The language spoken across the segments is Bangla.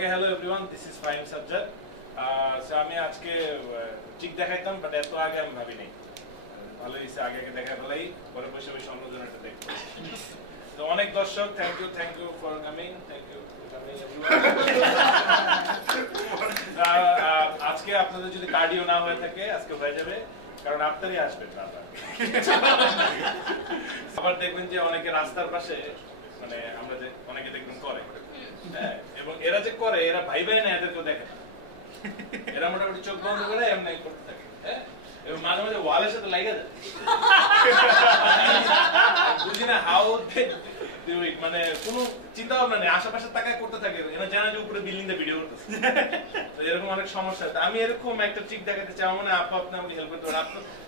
Okay, hello everyone. This is Fahim Sajjad. So আমি আজকে ঠিক দেখাইতাম বাট এত আগে আমি ভাবি নাই ভালো হইছে আগে আগে দেখা ফেলাই পরে বসে বসে অন্যজন একটা দেখব তো অনেক দর্শক thank you for coming thank you আজকে আপনাদের যদি কার্ডিও না হয়ে থাকে আজকে হয়ে যাবে কারণ আপনারই আসবেন না আবার দেখবেন যে অনেকে রাস্তার পাশে মানে আমরা যে অনেকে দেখবেন করে হ্যাঁ এবং এরা যে করে এরা ভাই ভাই না এদেরকেও দেখে না এরা মোটামুটি চোখ বন্ধ করে এমনি করতে থাকে হ্যাঁ এবং মাঝে মাঝে ওয়ালের সাথে লাগে যায় বুঝি না হাউ মানে কোনো চিন্তা ভাবনা নেই আশেপাশে তাকায় করতে থাকে এরা জানা যে উপরে বিল্ডিং দিয়ে ভিডিও করতেছে তো এরকম অনেক সমস্যা আমি এরকম একটা ট্রিক দেখাতে চাই মানে আপু আপনি আমাকে হেল্প করতে পারেন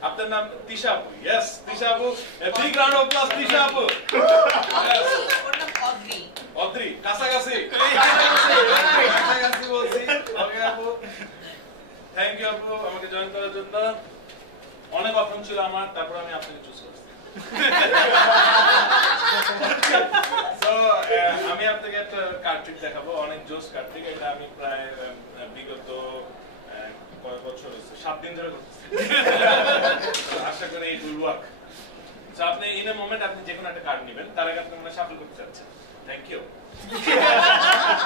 আপনার নাম তিশা আপু ইয়েস তিশা আপু big round of applause Tisha আপু অদ্রি কাছাকাছি কাছাকাছি বলছি ওকে আপু থ্যাংক ইউ আপু আমাকে জয়েন করার জন্য অনেক অপশন ছিল আমার তারপর আমি আপনাকে চুজ করছি সো আমি আপনাকে একটা কার্ড ট্রিক দেখাবো অনেক জোস কার্ড ট্রিক এটা আমি প্রায় বিগত কয়েক বছর হচ্ছে 7 দিন ধরে করতেছি আশা করি ইট উইল ওয়ার্ক সো আপনি ইন এ মোমেন্ট আপনি যে কোনো একটা কার্ড নেবেন তার আগে আপনি মনে শাফল করতে চাচ্ছেন thank you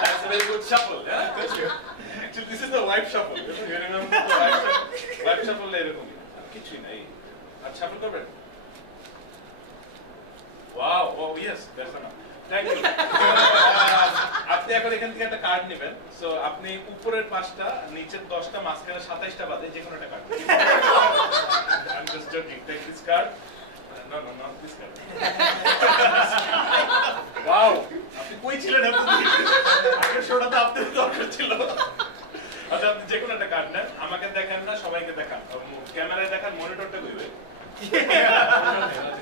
That's a very good shuffle, yeah? Thank you. Actually, this is the wife shuffle. You remember the wife shuffle? এরকম কিছুই নাই আর shuffle করবেন Wow, oh yes, that's enough. Thank you. আপনি এখন এখান থেকে একটা কার্ড নেবেন সো আপনি উপরের 5টা নিচের 10টা মাঝখানে 27টা বাদে যে কোনো একটা card I'm just joking. Take this card. No, not this card. Wow. আপনি কই ছিলেন এতদিন? আগের শোটাতে আপনার দরকার ছিল। আচ্ছা আপনি যে কোনো একটা কার্ড নেন আমাকে দেখান না সবাইকে দেখান ক্যামেরায় দেখান মনিটরটা কইবে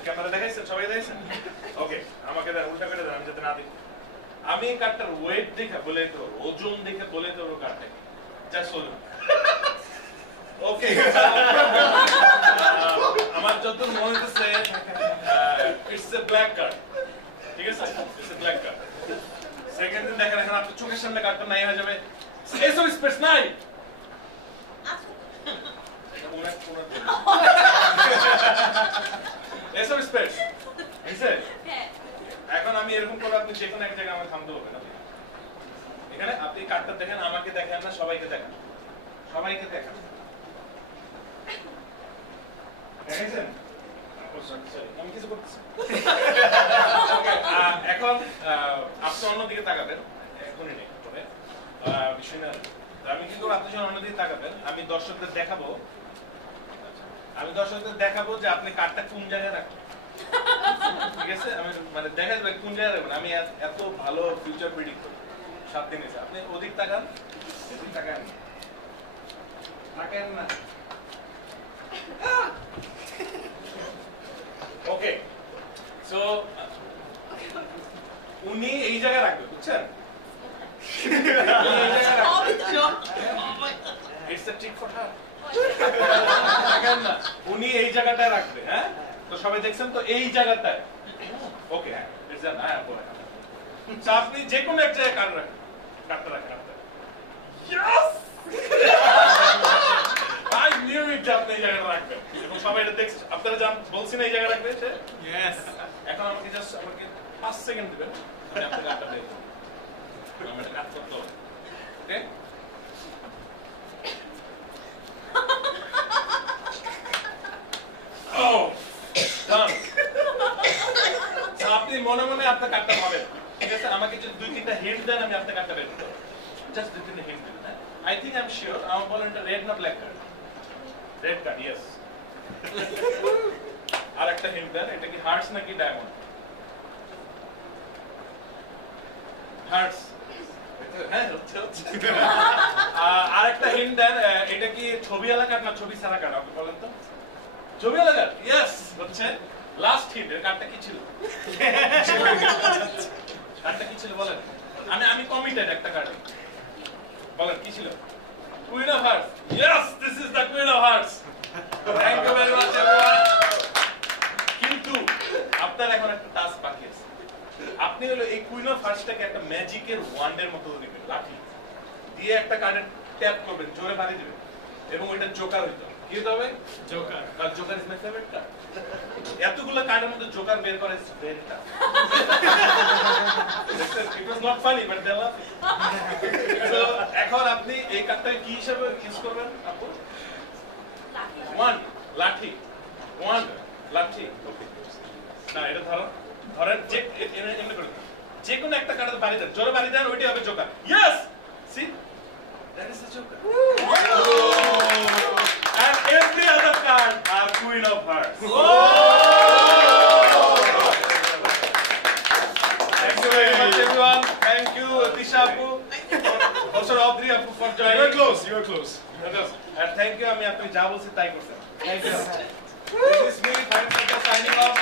ক্যামেরা দেখাইছেন সবাই দেখাইছেন ওকে আমাকে উল্টা করে দেন আমি যাতে না দেখি আমি কার্ডটার ওয়েট দেখে বলে তো ওজন দেখে বলে তো কার্ডটা জাস্ট ওজন ওকে আমার যত মনে হচ্ছে ইটস এ ব্ল্যাক কার্ড ঠিক আছে it's a black card second দিন দেখেন এখন আপনার চোখের সামনে কার্ডটা নাই হয়ে যাবে এসো স্পেস নাই এসব স্পেস এখন আমি এরকম করে আপনি যে কোনো এক জায়গায় আমার থামতে হবে না এখানে আপনি কার্ডটা দেখেন আমাকে দেখেন না সবাইকে দেখেন দেখেছেন আমি কিছু করতেছি এখন আপনি অন্যদিকে তাকাবেন এখনই নেই পরে বিষয় না আমি কি করবো আপনি যখন অন্যদিকে তাকাবেন আমি দর্শকদের দেখাবো যে আপনি কার্ডটা কোন জায়গায় রাখবেন ঠিক আছে আমি মানে দেখা যাবে কোন জায়গায় রাখবেন আমি এত ভালো ফিউচার প্রেডিক্ট করি 7 দিন এসে আপনি ওদিক তাকান এদিক তাকান না ওকে সো উনি এই জায়গায় রাখবেন বুঝছেন It's a trick for her. উনি এই জায়গাটায় রাখবে হ্যাঁ তো সবাই দেখছেন তো এই জায়গাটায় ওকে হ্যাঁ ইটস ডান হ্যাঁ বলে আপনি যে কোনো এক জায়গায় কার্ডটা রাখেন আপনার ইয়েস I knew it আপনি এই জায়গাটা রাখবেন এবং সবাই এটা দেখছে আপনারা জান বলছেন এই জায়গায় রাখবে সে ইয়েস এখন আমাকে জাস্ট আমাকে 5 সেকেন্ড দিবেন আমি আপনার কার্ডটা দেব আমি এটা কাট করতে হবে ওকে আপনি মনে মনে আপনার কার্ডটা পাবেন ঠিক আছে আমাকে যদি 2-3টা হিন্ট দেন আমি আপনার কার্ডটা বের করব জাস্ট 2-3টা হিন্ট দেন I think I am sure আমার বলেন এটা রেড না black card red card yes আর একটা হিন্ট দেন এটা কি হার্টস নাকি ডায়মন্ড হার্টস হ্যাঁ আর একটা হিন্ট দেন এটা কি ছবি এলাকার না ছবি ছাড়া কার্ড আপনি বলেন তো ছবি এলাকার ইয়েস হচ্ছে লাস্ট হিন্ট এর কার্ডটা কি ছিল কার্ডটা কি ছিল বলেন আমি কমিটেড একটা কার্ড বলেন কি ছিল queen of hearts yes this is the queen of hearts thank you very much everyone কিন্তু আপনার এখন একটা টাস্ক বাকি আছে আপনি হলো এই কুইন অফ হার্টসটাকে একটা ম্যাজিকের ওয়ান্ডের মতো দিবেন লাঠি দিয়ে একটা কার্ডে ট্যাপ করবেন, জোরে বাড়ি দিবেন এবং ওইটা জোকার হইতো। কি হতে হবে? জোকার। কারণ Joker is my favourite card. এতগুলো কার্ডের মধ্যে জোকার বের করা is very tough. It was not funny but they love it. So এখন আপনি এই কার্ডটা কি হিসেবে ইউজ করবেন আপু? ওয়ান লাঠি, ওয়ান লাঠি। না এটা ধরেন যে এমনি করে যে কোনো একটা কার্ডে বাড়ি দেন, জোরে বাড়ি দেন, ওইটাই হবে joker. Yes, see that is the joker. And every other card are queen of hearts. Thank you very much everyone. Thank you Tisha apu, also Audrey apu for joining. You are close. And thank you, আমি আপনি যা বলছি তাই করছেন। Thank you. This is me, signing off.